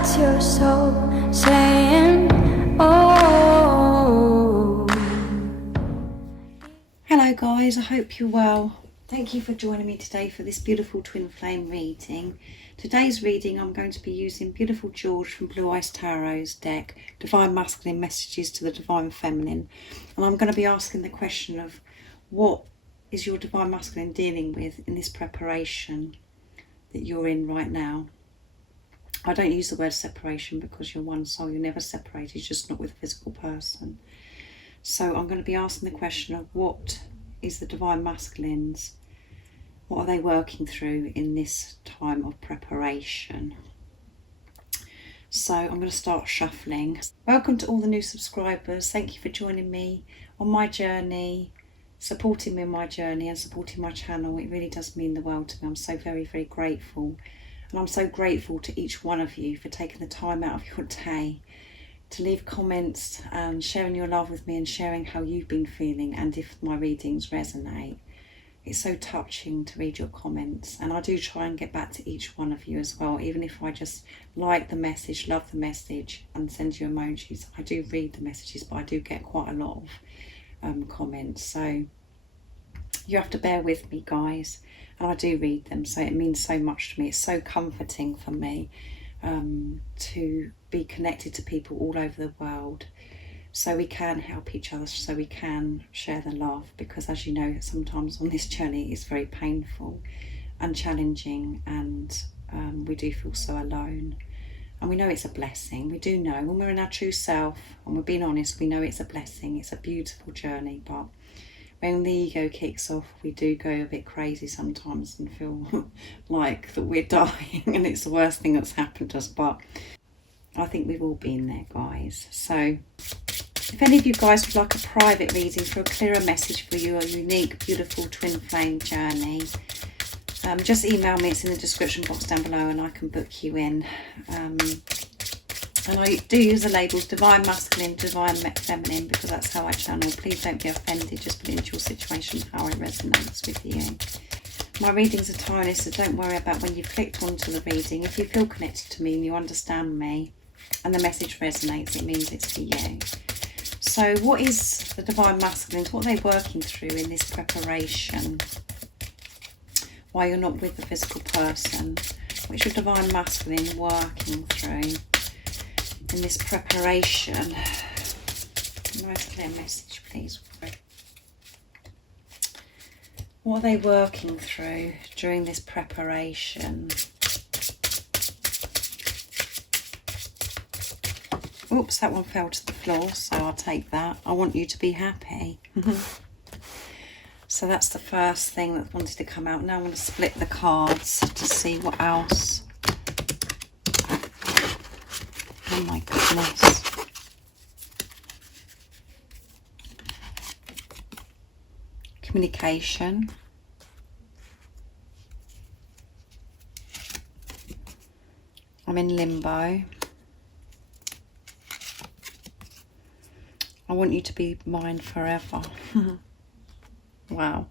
That's your soul saying, oh. Hello guys, I hope you're well. Thank you for joining me today for this beautiful twin flame reading. Today's reading I'm going to be using Beautiful George from Blue Eyes Tarot's deck, Divine Masculine Messages to the Divine Feminine. And I'm going to be asking the question of what is your Divine Masculine dealing with in this preparation that you're in right now. I don't use the word separation because you're one soul, you're never separated, you're just not with a physical person. So I'm going to be asking the question of what is the Divine Masculines, what are they working through in this time of preparation? So I'm going to start shuffling. Welcome to all the new subscribers. Thank you for joining me on my journey, supporting me in my journey and supporting my channel. It really does mean the world to me. I'm so very, very grateful. And I'm so grateful to each one of you for taking the time out of your day to leave comments and sharing your love with me and sharing how you've been feeling and if my readings resonate. It's so touching to read your comments, and I do try and get back to each one of you as well, even if I just like the message, love the message and send you emojis. I do read the messages, but I do get quite a lot of comments, so you have to bear with me guys, and I do read them, so it means so much to me. It's so comforting for me to be connected to people all over the world, so we can help each other, so we can share the love, because as you know, sometimes on this journey it's very painful and challenging, and we do feel so alone, and we know it's a blessing. We do know when we're in our true self and we're being honest, we know it's a blessing, it's a beautiful journey. But when the ego kicks off, we do go a bit crazy sometimes and feel like that we're dying and it's the worst thing that's happened to us. But I think we've all been there, guys. So if any of you guys would like a private reading for a clearer message for your unique, beautiful twin flame journey, just email me. It's in the description box down below and I can book you in. And I do use the labels Divine Masculine, Divine Feminine, because that's how I channel. Please don't be offended, just put it into your situation how it resonates with you. My readings are timeless, so don't worry about when you've clicked onto the reading. If you feel connected to me and you understand me and the message resonates, it means it's for you. So what is the Divine Masculines? What are they working through in this preparation? Why you're not with the physical person? What's your Divine Masculine working through in this preparation? Nice clear message, please. What are they working through during this preparation? Oops, that one fell to the floor, so I'll take that. I want you to be happy. So that's the first thing that wanted to come out. Now I'm going to split the cards to see what else. Oh my goodness. Communication. I'm in limbo. I want you to be mine forever. Wow.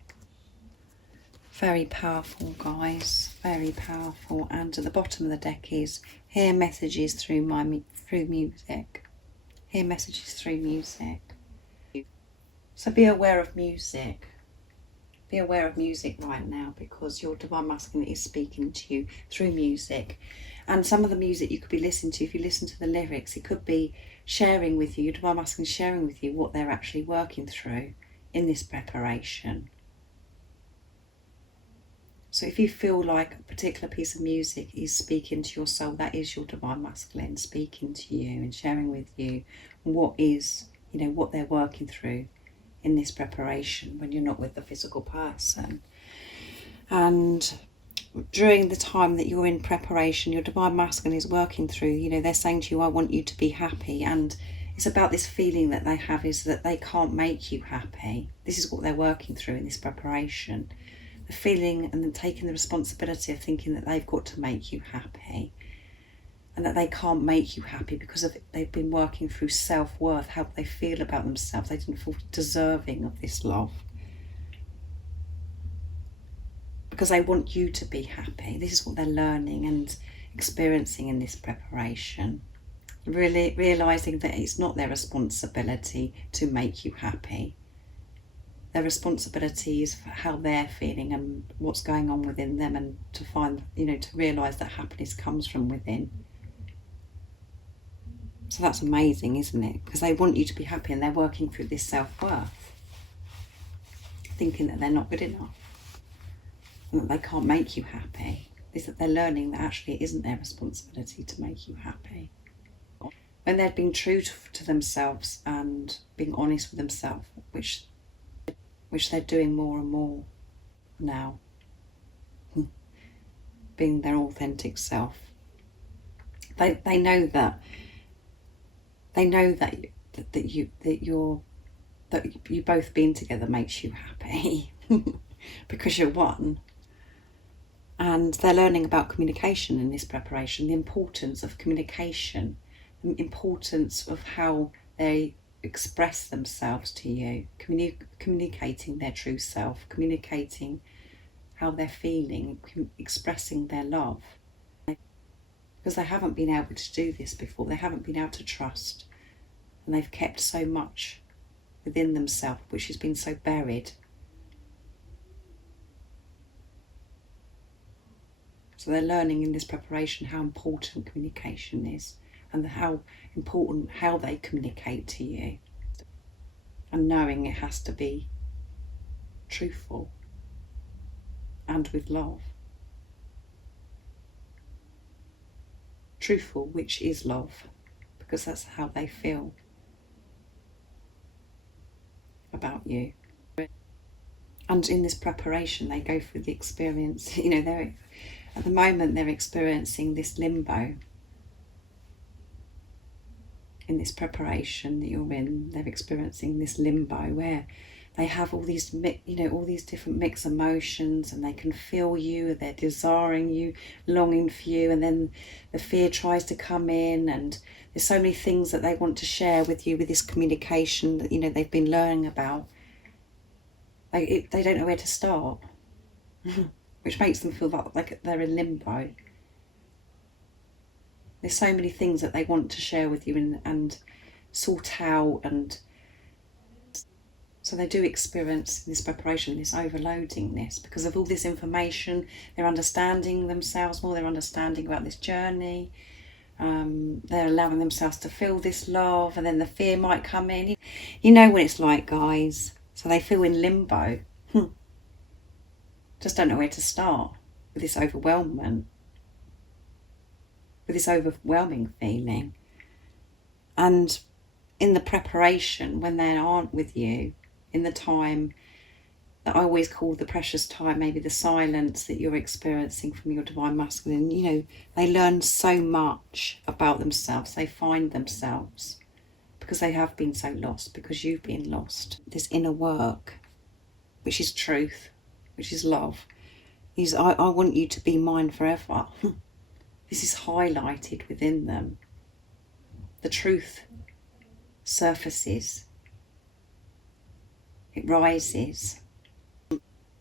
Very powerful, guys. Very powerful. And at the bottom of the deck is hear messages through music. Hear messages through music. So be aware of music. Be aware of music right now, because your Divine Masculine is speaking to you through music. And some of the music you could be listening to, if you listen to the lyrics, it could be sharing with you, your Divine Masculine sharing with you what they're actually working through in this preparation. So if you feel like a particular piece of music is speaking to your soul, that is your Divine Masculine speaking to you and sharing with you what is, you know, what they're working through in this preparation when you're not with the physical person. And during the time that you're in preparation, your Divine Masculine is working through, you know, they're saying to you, I want you to be happy. And it's about this feeling that they have is that they can't make you happy. This is what they're working through in this preparation. The feeling and then taking the responsibility of thinking that they've got to make you happy, and that they can't make you happy because of they've been working through self-worth, how they feel about themselves. They didn't feel deserving of this love because they want you to be happy. This is what they're learning, and experiencing in this preparation. Really realising that it's not their responsibility to make you happy. Their responsibility is for how they're feeling and what's going on within them, and to find, to realise that happiness comes from within. So that's amazing, isn't it? Because they want you to be happy, and they're working through this self-worth, thinking that they're not good enough and that they can't make you happy. Is that they're learning that actually it isn't their responsibility to make you happy. When they're being true to themselves and being honest with themselves, which they're doing more and more now, being their authentic self. They know that you both being together makes you happy because you're one. And they're learning about communication in this preparation, the importance of communication, the importance of how they express themselves to you, communicating their true self, communicating how they're feeling, expressing their love. Because they haven't been able to do this before, they haven't been able to trust, and they've kept so much within themselves which has been so buried. So they're learning in this preparation how important communication is, and how important how they communicate to you, and knowing it has to be truthful and with love. Truthful, which is love, because that's how they feel about you. And in this preparation they go through the experience, they're at the moment they're experiencing this limbo. In this preparation that you're in, they're experiencing this limbo where they have all these, all these different mixed emotions, and they can feel you, they're desiring you, longing for you, and then the fear tries to come in, and there's so many things that they want to share with you with this communication that, they've been learning about. They don't know where to start, which makes them feel like they're in limbo. There's so many things that they want to share with you and sort out, and so they do experience this preparation, this overloading, this because of all this information. They're understanding themselves more, they're understanding about this journey, they're allowing themselves to feel this love, and then the fear might come in. You know what it's like, guys. So they feel in limbo. Just don't know where to start with this overwhelming feeling. And in the preparation, when they aren't with you, in the time that I always call the precious time, maybe the silence that you're experiencing from your divine masculine, they learn so much about themselves, they find themselves, because they have been so lost, because you've been lost. This inner work, which is truth, which is love, is I want you to be mine forever. This is highlighted within them. The truth surfaces. It rises.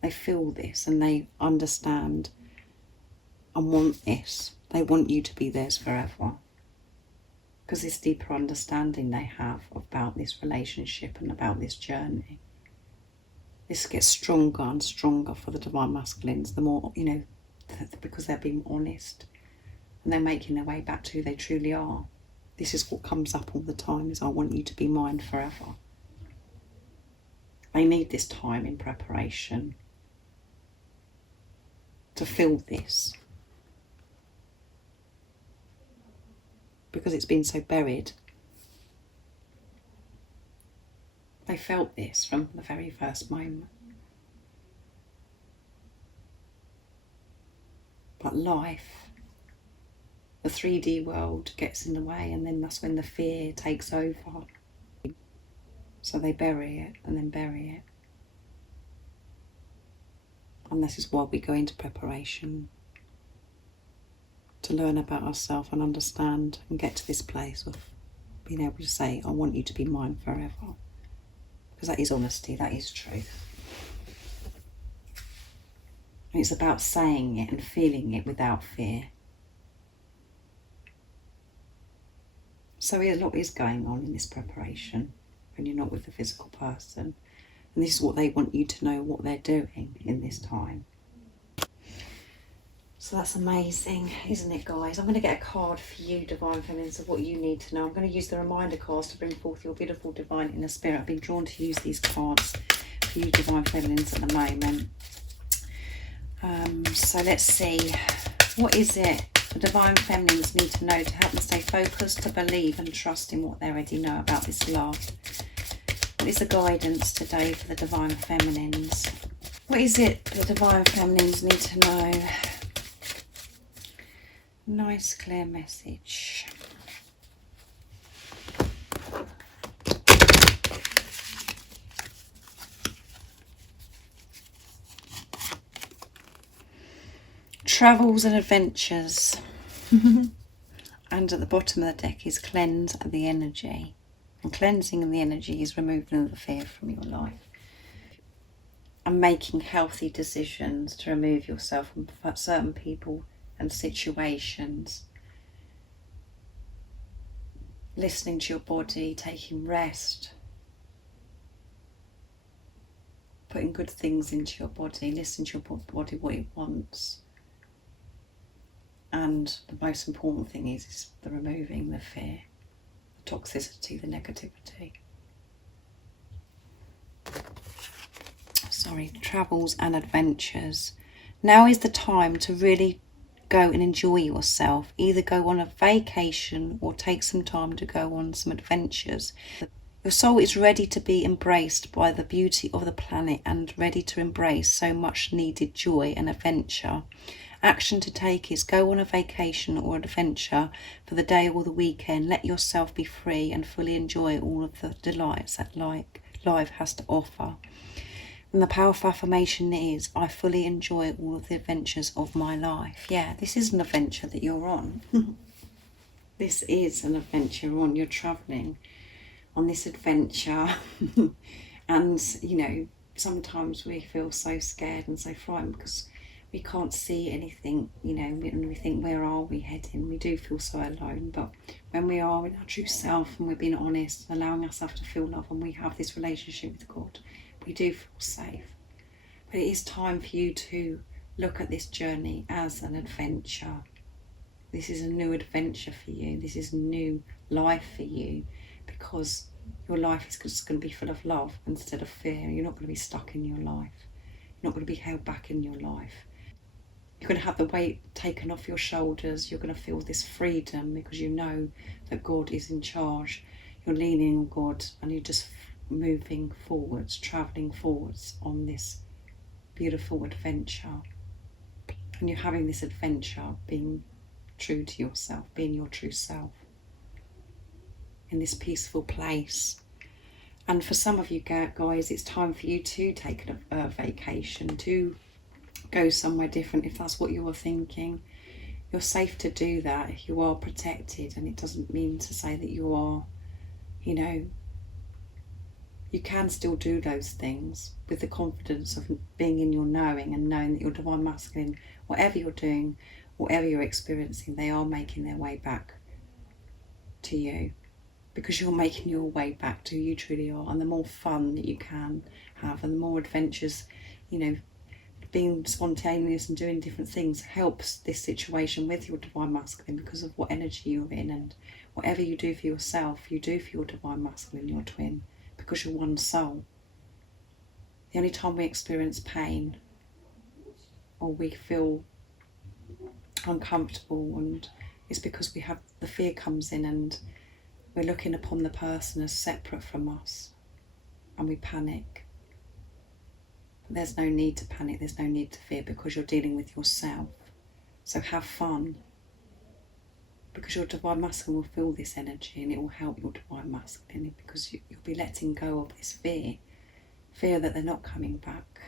They feel this and they understand and want this. They want you to be theirs forever. Because this deeper understanding they have about this relationship and about this journey. This gets stronger and stronger for the divine masculines, the more, because they're being honest. And they're making their way back to who they truly are. This is what comes up all the time, is I want you to be mine forever. They need this time in preparation to feel this. Because it's been so buried. They felt this from the very first moment. But life, the 3D world gets in the way, and then that's when the fear takes over. So they bury it and then bury it. And this is why we go into preparation, to learn about ourselves and understand and get to this place of being able to say, I want you to be mine forever. Because that is honesty, that is truth. And it's about saying it and feeling it without fear. So a lot is going on in this preparation when you're not with the physical person. And this is what they want you to know what they're doing in this time. So that's amazing, isn't it, guys? I'm going to get a card for you, Divine Feminines, of what you need to know. I'm going to use the reminder cards to bring forth your beautiful Divine Inner Spirit. I've been drawn to use these cards for you, Divine Feminines, at the moment. So let's see. What is it the Divine Feminines need to know to help them stay focused, to believe and trust in what they already know about this love? What is the guidance today for the Divine Feminines? What is it the Divine Feminines need to know? Nice clear message. Travels and adventures. And at the bottom of the deck is cleanse the energy. And cleansing the energy is removing the fear from your life. And making healthy decisions to remove yourself from certain people and situations. Listening to your body, taking rest. Putting good things into your body, listening to your body, what it wants. And the most important thing is the removing the fear, the toxicity, the negativity. Sorry, travels and adventures. Now is the time to really go and enjoy yourself. Either go on a vacation or take some time to go on some adventures. Your soul is ready to be embraced by the beauty of the planet and ready to embrace so much needed joy and adventure. Action to take is go on a vacation or adventure for the day or the weekend. Let yourself be free and fully enjoy all of the delights that life has to offer. And the powerful affirmation is, I fully enjoy all of the adventures of my life. Yeah, this is an adventure that you're on. This is an adventure you're on. You're travelling on this adventure. And, you know, sometimes we feel so scared and so frightened because we can't see anything, you know, and we think, where are we heading? We do feel so alone. But when we are in our true self and we're being honest, allowing ourselves to feel love, and we have this relationship with God, we do feel safe. But it is time for you to look at this journey as an adventure. This is a new adventure for you. This is a new life for you, because your life is just going to be full of love instead of fear. You're not going to be stuck in your life. You're not going to be held back in your life. You're going to have the weight taken off your shoulders. You're going to feel this freedom because you know that God is in charge. You're leaning on God and you're just moving forwards, travelling forwards on this beautiful adventure. And you're having this adventure being true to yourself, being your true self in this peaceful place. And for some of you guys, it's time for you to take a vacation, to go somewhere different if that's what you are thinking. You're safe to do that. You are protected, and it doesn't mean to say that you are, you know, you can still do those things with the confidence of being in your knowing and knowing that your Divine Masculine, whatever you're doing, whatever you're experiencing, they are making their way back to you, because you're making your way back to who you truly are. And the more fun that you can have and the more adventures, you know, being spontaneous and doing different things helps this situation with your Divine Masculine, because of what energy you're in. And whatever you do for yourself, you do for your Divine Masculine, your twin, because you're one soul. The only time we experience pain or we feel uncomfortable and it's because we have the fear comes in and we're looking upon the person as separate from us and we panic. There's no need to panic, there's no need to fear, because you're dealing with yourself. So have fun, because your Divine Masculine will feel this energy and it will help your Divine Masculine, because you'll be letting go of this fear that they're not coming back.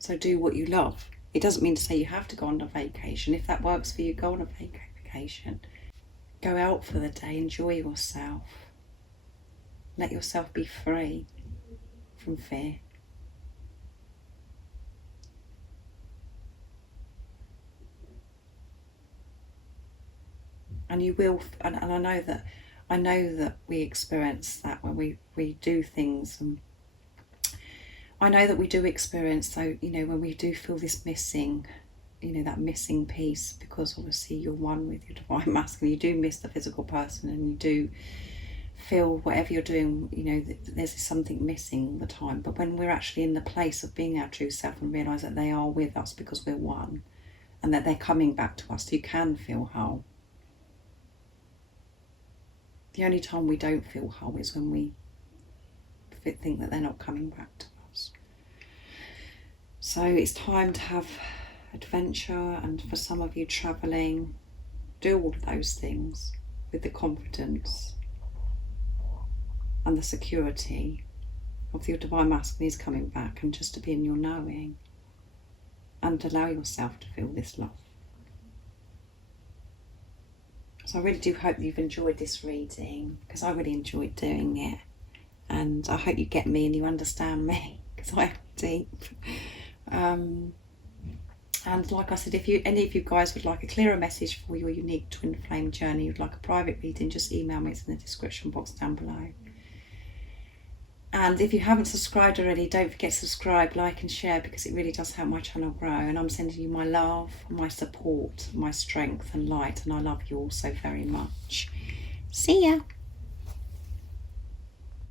So do what you love. It doesn't mean to say you have to go on a vacation. If that works for you, go on a vacation. Go out for the day, enjoy yourself. Let yourself be free from fear. And you will, and I know that we experience that when we do things, and I know that we do experience, so when we do feel this missing, that missing piece, because obviously you're one with your divine masculine, you do miss the physical person, and you do feel whatever you're doing, there's something missing all the time. But when we're actually in the place of being our true self and realise that they are with us because we're one, and that they're coming back to us, you can feel whole. The only time we don't feel whole is when we think that they're not coming back to us. So it's time to have adventure, and for some of you travelling, do all of those things with the confidence and the security of your divine masculine is coming back, and just to be in your knowing and allow yourself to feel this love. So I really do hope you've enjoyed this reading, because I really enjoyed doing it, and I hope you get me and you understand me, because I am deep. And like I said, if any of you guys would like a clearer message for your unique twin flame journey, you'd like a private reading, just email me. It's in the description box down below. And if you haven't subscribed already, don't forget to subscribe, like and share, because it really does help my channel grow. And I'm sending you my love, my support, my strength and light, and I love you all so very much. See ya.